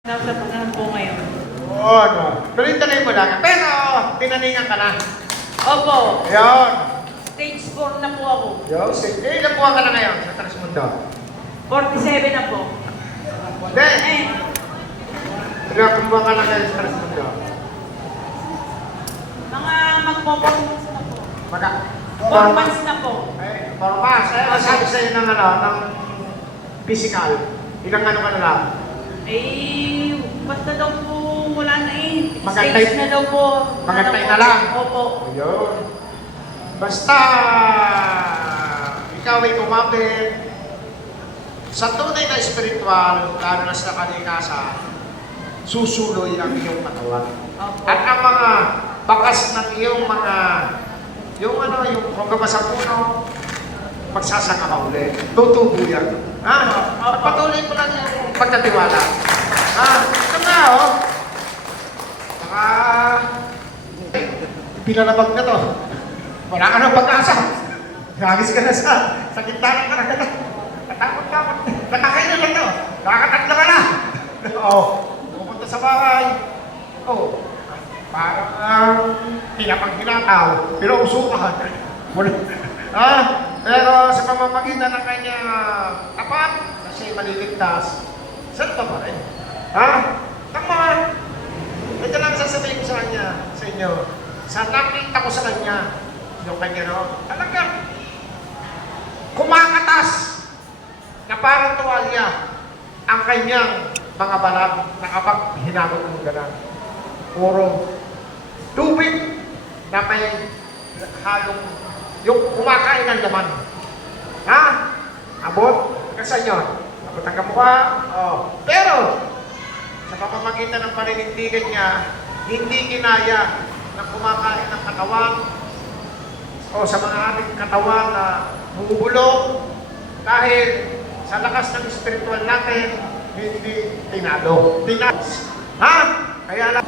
Nasa panahon po ngayon. Oo, no. Tuloy-tuloy mo lang. Pero, tinaningan ka na. Opo, Yun. stage 4 na po ako. Yun. Eh, ilang buwan ka na ngayon sa Transmundo? 47 na po. Hindi. Eh, Ilang buwan ka na ngayon sa Transmundo? mga magpo-4 months na po. Maka. 4 months na po. Eh, formas. Eh, masabi sa'yo ng ano, ng physical. Ilang ano ka na lang? Eh, basta daw po wala na eh. Magantay- Stage na daw po. magantay Ano na lang. Opo. Ayun. Basta, ikaw ay kumapit sa tunay na espiritual, lalo na sa kalikasan, susuloy ang iyong katawan. Opo. At ang mga bakas ng iyong mga, yung ano, yung kumbaga sa puno, magsasaka ka uli. Tutubo yan. Ha? Patuloy mo lang yung pagkatiwala. Ha? Ito nga, oh. Mga, eh, pinalabag na to. Wala ka ng pag-asa. Gagis ka na sa, sa gitna ng karagatan. Natakot ka. Nakakailan na to. Nakakatatlo ka na. Oo. Pupunta sa bahay. Oo. Parang ang pinapang pinataw. Pero usukan. Wala. Ah, pero sa pamamagitan ng kanya tapat, na siya'y maliligtas, salta pa rin. Ha? Tama. Ito lang sasabihin ko sa kanya, sa inyo. Sa nakita ko sa kanya, yung kanya no, talagang kumakatas na parang tuwalya ang kanyang mga balat na kapag hinabot ng ganang. Puro tubig na may halong yung kumakain ng laman. Ha? Abot? Kasi yun. Abot ang kamukha. Oh. Pero, sa pamamagitan ng paninindigan niya, hindi kinaya na kumakain ng katawan o sa mga ating katawan na bumubulong dahil sa lakas ng spiritual natin, hindi tinalo. Tinas. Ha? Kaya lang,